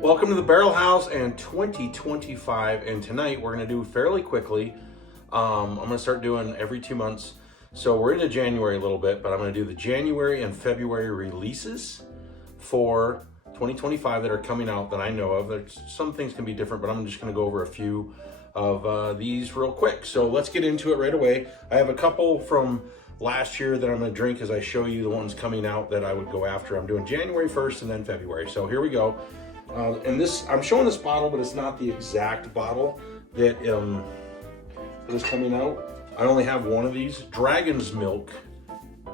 Welcome to the Barrel House and 2025, and tonight we're going to do fairly quickly. I'm going to start doing every 2 months. So we're into January a little bit, but I'm going to do the January and February releases for 2025 that are coming out that I know of. There's some things can be different, but I'm just going to go over a few of these real quick. So let's get into it right away. I have a couple from last year that I'm going to drink as I show you the ones coming out that I would go after. I'm doing January 1st and then February. So here we go. And this, I'm showing this bottle, but it's not the exact bottle that is coming out. I only have one of these, Dragon's Milk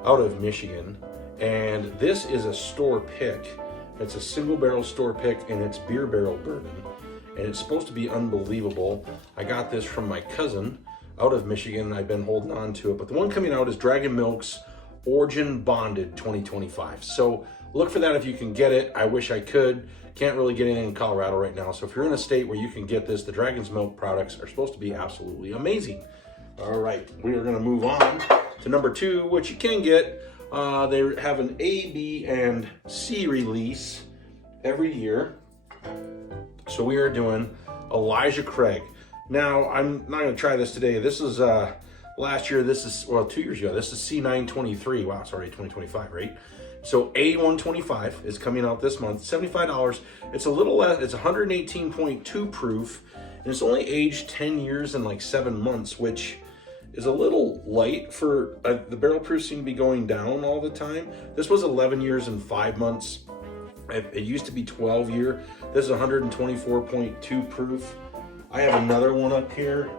out of Michigan. And this is a store pick. It's a single barrel store pick, and it's beer barrel bourbon. And it's supposed to be unbelievable. I got this from my cousin out of Michigan. I've been holding on to it. But the one coming out is Dragon Milk's Origin Bonded 2025. So look for that if you can get it. I wish I could. Can't really get anything in Colorado right now. So if you're in a state where you can get this, the Dragon's Milk products are supposed to be absolutely amazing. All right, we are gonna move on to number 2, which you can get. They have an A, B, and C release every year. So we are doing Elijah Craig. Now, I'm not gonna try this today. This is last year, this is, well, 2 years ago. This is C923. Wow, it's already 2025, right? So A125 is coming out this month, $75. It's a little less, it's 118.2 proof, and it's only aged 10 years and like 7 months, which is a little light for, the barrel proofs seem to be going down all the time. This was 11 years and 5 months. It used to be 12 year. This is 124.2 proof. I have another one up here.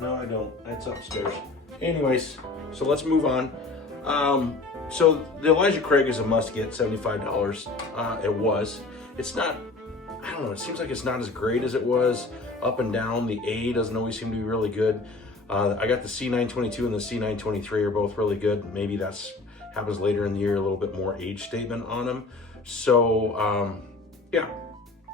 No, I don't, it's upstairs. Anyways, so let's move on. So the Elijah Craig is a must get, $75. It was. It's not, I don't know, it seems like it's not as great as it was. Up and down, the A doesn't always seem to be really good. I got the C922 and the C923 are both really good. Maybe that's happens later in the year, a little bit more age statement on them. So, yeah,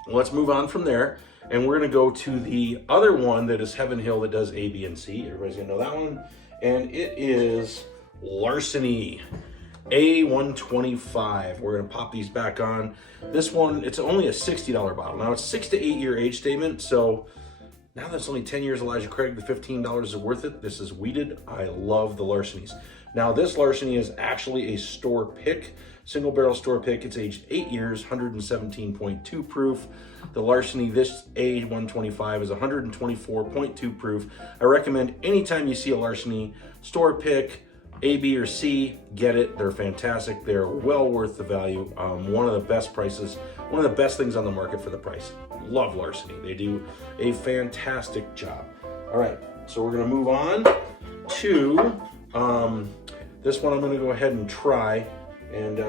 let's move on from there. And we're gonna go to the other one that is Heaven Hill that does A, B, and C. Everybody's gonna know that one. And it is Larceny A125. We're gonna pop these back on. This one, it's only a $60 bottle. Now it's 6 to 8 year age statement. So now that's only 10 years Elijah Craig, the $15 is worth it. This is weeded. I love the Larcenys. Now this Larceny is actually a store pick, single barrel store pick. It's aged 8 years, 117.2 proof. The Larceny, this A125 is 124.2 proof. I recommend anytime you see a Larceny store pick, A, B, or C, get it. They're fantastic. They're well worth the value. One of the best prices, one of the best things on the market for the price. Love Larceny. They do a fantastic job. All right, so we're gonna move on to this one. I'm gonna go ahead and try, and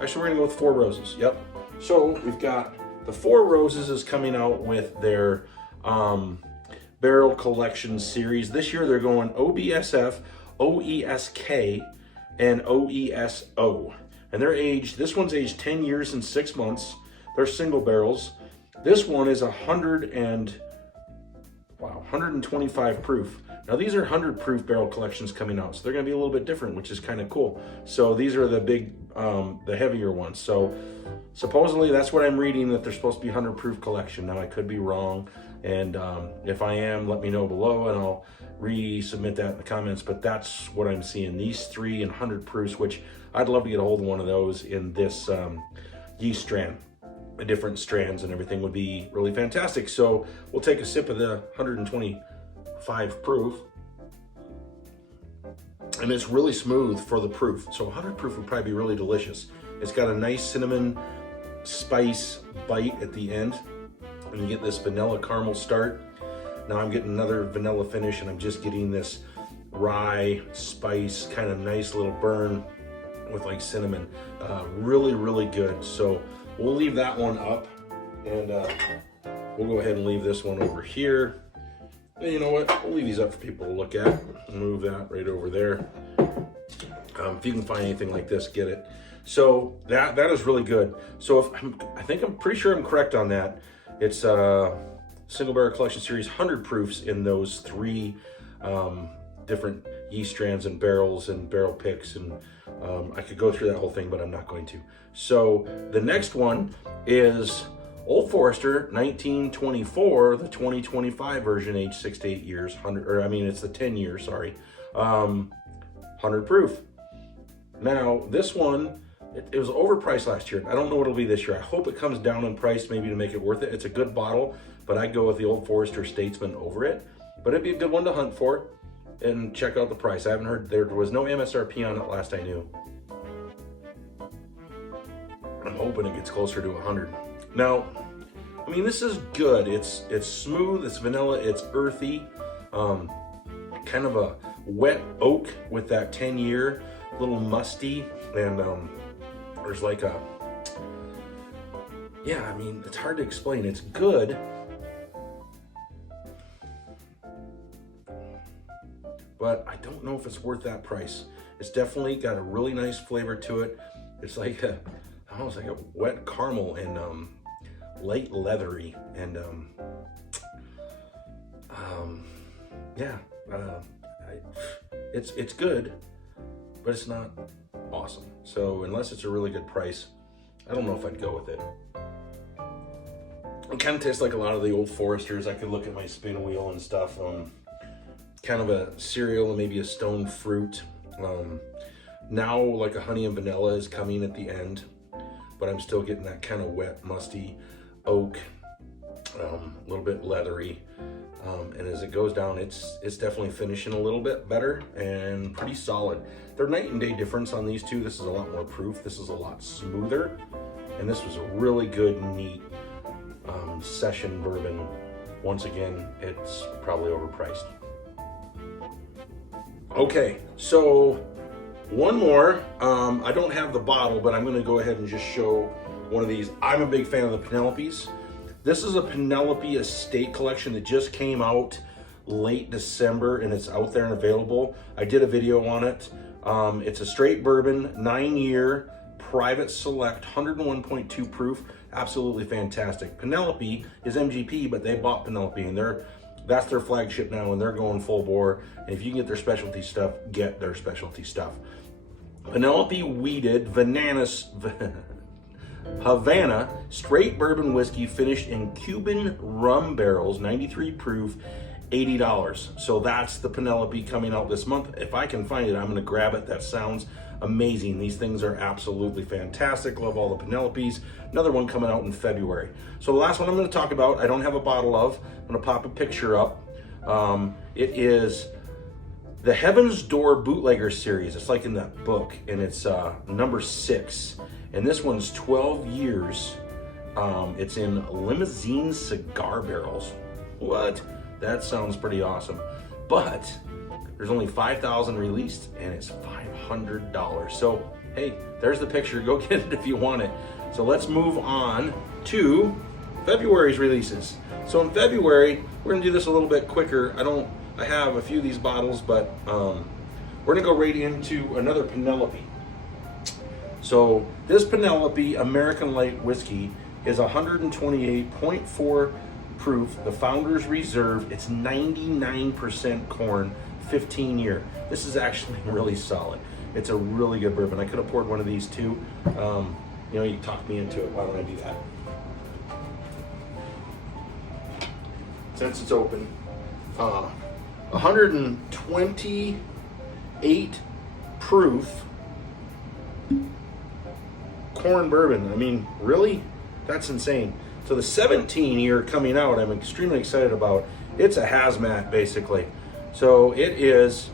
actually we're gonna go with Four Roses. Yep. So we've got the Four Roses is coming out with their Barrel Collection series. This year they're going OBSF, OESK, and OESO. And they're aged, this one's aged 10 years and 6 months. They're single barrels. This one is 125 proof. Now these are 100 proof barrel collections coming out, so they're gonna be a little bit different, which is kind of cool. So these are the big, the heavier ones. So supposedly that's what I'm reading, that they're supposed to be 100 proof collection. Now I could be wrong. And if I am, let me know below and I'll resubmit that in the comments, but that's what I'm seeing. These 3 and 100 proofs, which I'd love to get a hold of one of those in this yeast strand. The different strands and everything would be really fantastic. So we'll take a sip of the 125 proof. And it's really smooth for the proof. So 100 proof would probably be really delicious. It's got a nice cinnamon spice bite at the end. And you get this vanilla caramel start. Now I'm getting another vanilla finish, and I'm just getting this rye spice, kind of nice little burn with like cinnamon. Really, really good. So we'll leave that one up, and we'll go ahead and leave this one over here. And you know what? We'll leave these up for people to look at. Move that right over there. If you can find anything like this, get it. So that is really good. So if I'm pretty sure I'm correct on that. It's a single barrel collection series, 100 proofs in those 3 different yeast strands and barrels and barrel picks, and I could go through that whole thing, but I'm not going to. So the next one is Old Forester 1924, the 2025 version, age 6 to 8 years, 100, or I mean, it's the 10 years, sorry, 100 proof. Now, this one, it was overpriced last year. I don't know what it'll be this year. I hope it comes down in price maybe to make it worth it. It's a good bottle, but I'd go with the Old Forester Statesman over it. But it'd be a good one to hunt for, and check out the price. I haven't heard, there was no MSRP on it last I knew. I'm hoping it gets closer to 100. Now, I mean, this is good. It's smooth, it's vanilla, it's earthy, kind of a wet oak with that 10-year, little musty, and there's like a, yeah, I mean, it's hard to explain. It's good, but I don't know if it's worth that price. It's definitely got a really nice flavor to it. It's like a, almost like a wet caramel and light leathery, and yeah, it's good, but it's not awesome. So unless it's a really good price, I don't know if I'd go with it. It kind of tastes like a lot of the Old Foresters. I could look at my spin wheel and stuff. Kind of a cereal and maybe a stone fruit. Now like a honey and vanilla is coming at the end, but I'm still getting that kind of wet, musty oak, a little bit leathery. And as it goes down, it's definitely finishing a little bit better and pretty solid. They're night and day difference on these two. This is a lot more proof. This is a lot smoother. And this was a really good, neat session bourbon. Once again, it's probably overpriced. Okay, so one more. I don't have the bottle, but I'm gonna go ahead and just show one of these. I'm a big fan of the Penelopes. This is a Penelope Estate collection that just came out late December, and it's out there and available. I did a video on it. It's a straight bourbon, 9-year, private select, 101.2 proof, absolutely fantastic. Penelope is MGP, but they bought Penelope, and that's their flagship now, and they're going full bore. And if you can get their specialty stuff, get their specialty stuff. Penelope Weeded Havana straight bourbon whiskey finished in Cuban rum barrels, 93 proof, $80. So that's the Penelope coming out this month. If I can find it, I'm gonna grab it. That sounds amazing. These things are absolutely fantastic. Love all the Penelopes. Another one coming out in February. So the last one I'm gonna talk about, I don't have a bottle of. I'm gonna pop a picture up. It is the Heaven's Door Bootlegger series. It's like in that book, and it's number 6. And this one's 12 years. It's in limousine cigar barrels. What? That sounds pretty awesome. But there's only 5,000 released, and it's $500. So, hey, there's the picture. Go get it if you want it. So let's move on to February's releases. So in February, we're gonna do this a little bit quicker. I have a few of these bottles, but we're gonna go right into another Penelope. So this Penelope American Light Whiskey is 128.4 proof, the Founder's Reserve. It's 99% corn, 15-year. This is actually really solid. It's a really good bourbon. I could have poured one of these too. You know, you talked me into it. Why don't I do that? Since it's open. 128 proof corn bourbon. I mean, really? That's insane. So the 17-year coming out, I'm extremely excited about. It's a hazmat, basically. So it is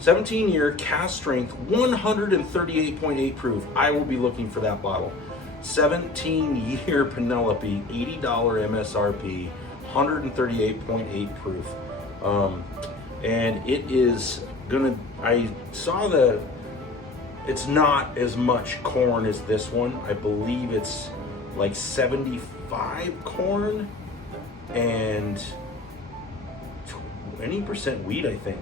17-year cask strength, 138.8 proof. I will be looking for that bottle. 17-year Penelope, $80 MSRP, 138.8 proof. And it is gonna, I saw it's not as much corn as this one. I believe it's like 75 corn and 20% wheat, I think.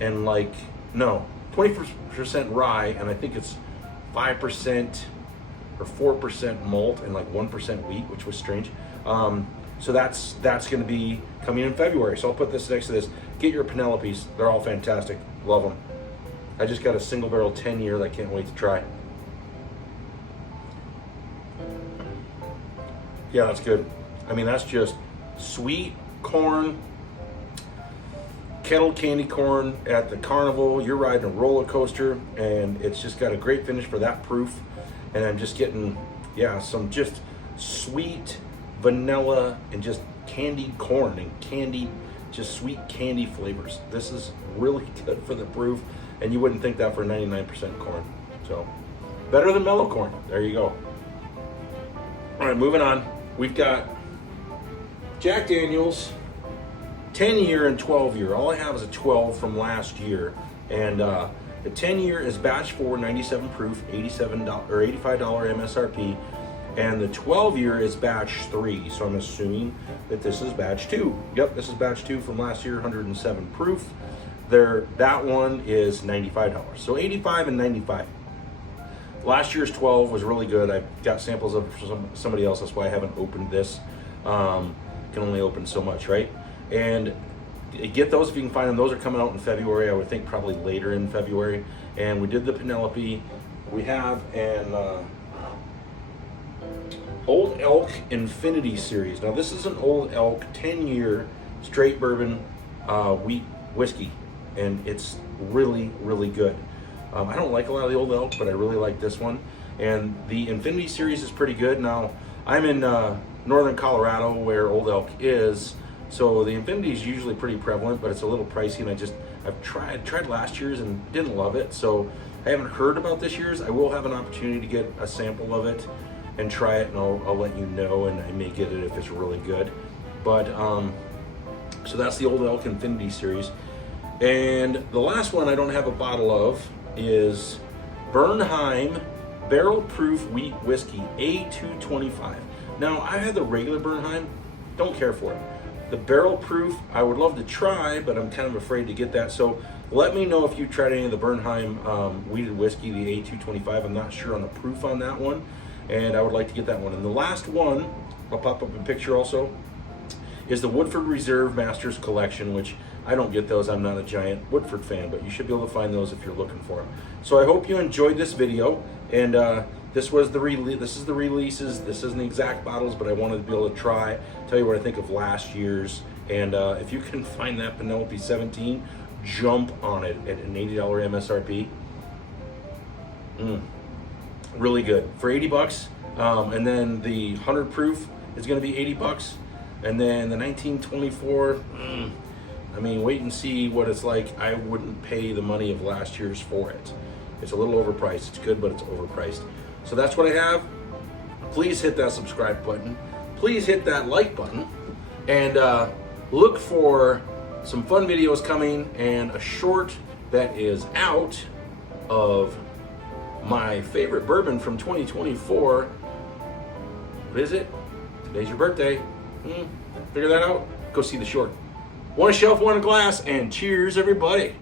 And like, no, 20% rye, and I think it's 5% or 4% malt and like 1% wheat, which was strange. So that's going to be coming in February. So I'll put this next to this. Get your Penelopes. They're all fantastic. Love them. I just got a single barrel 10-year that I can't wait to try. Yeah, that's good. I mean, that's just sweet corn, kettle candy corn at the carnival. You're riding a roller coaster, and it's just got a great finish for that proof. And I'm just getting, yeah, some just sweet vanilla and just candied corn and candied, just sweet candy flavors. This is really good for the proof, and you wouldn't think that for 99% corn. So better than mellow corn. There you go. All right, moving on. We've got Jack Daniel's 10-year and 12-year. All I have is a 12 from last year, and the 10-year is batch 4, 97 proof, $87 or $85 MSRP, and the 12-year is batch 3. So I'm assuming that this is batch 2. Yep, this is batch 2 from last year, 107 proof. That one is $95. So 85 and 95. Last year's 12 was really good. I got samples of somebody else. That's why I haven't opened this. Can only open so much, right? And get those if you can find them. Those are coming out in February. I would think probably later in February. And we did the Penelope. We have an Old Elk Infinity Series. Now this is an Old Elk 10-year straight bourbon wheat whiskey, and it's really, really good. I don't like a lot of the Old Elk, but I really like this one. And the Infinity Series is pretty good. Now, I'm in northern Colorado where Old Elk is, so the Infinity is usually pretty prevalent, but it's a little pricey, and I've tried last year's and didn't love it, so I haven't heard about this year's. I will have an opportunity to get a sample of it and try it, and I'll let you know, and I may get it if it's really good. But, so that's the Old Elk Infinity Series. And the last one I don't have a bottle of is Bernheim Barrel Proof Wheat Whiskey A225. Now, I had the regular Bernheim, don't care for it. The barrel proof, I would love to try, but I'm kind of afraid to get that. So let me know if you tried any of the Bernheim wheated whiskey, the A225. I'm not sure on the proof on that one, and I would like to get that one. And the last one, I'll pop up a picture also, is the Woodford Reserve Masters Collection, which I don't get those. I'm not a giant Woodford fan, but you should be able to find those if you're looking for them. So I hope you enjoyed this video, and this is the releases. This isn't the exact bottles, but I wanted to be able to tell you what I think of last year's. And if you can find that Penelope 17, jump on it at an $80 MSRP. Really good for $80. And then the 100 proof is going to be $80. And then the 1924, I mean, wait and see what it's like. I wouldn't pay the money of last year's for it. It's a little overpriced. It's good, but it's overpriced. So that's what I have. Please hit that subscribe button. Please hit that like button. And look for some fun videos coming and a short that is out of my favorite bourbon from 2024. What is it? Today's your birthday. Figure that out. Go see the short. One shelf, one glass, and cheers, everybody.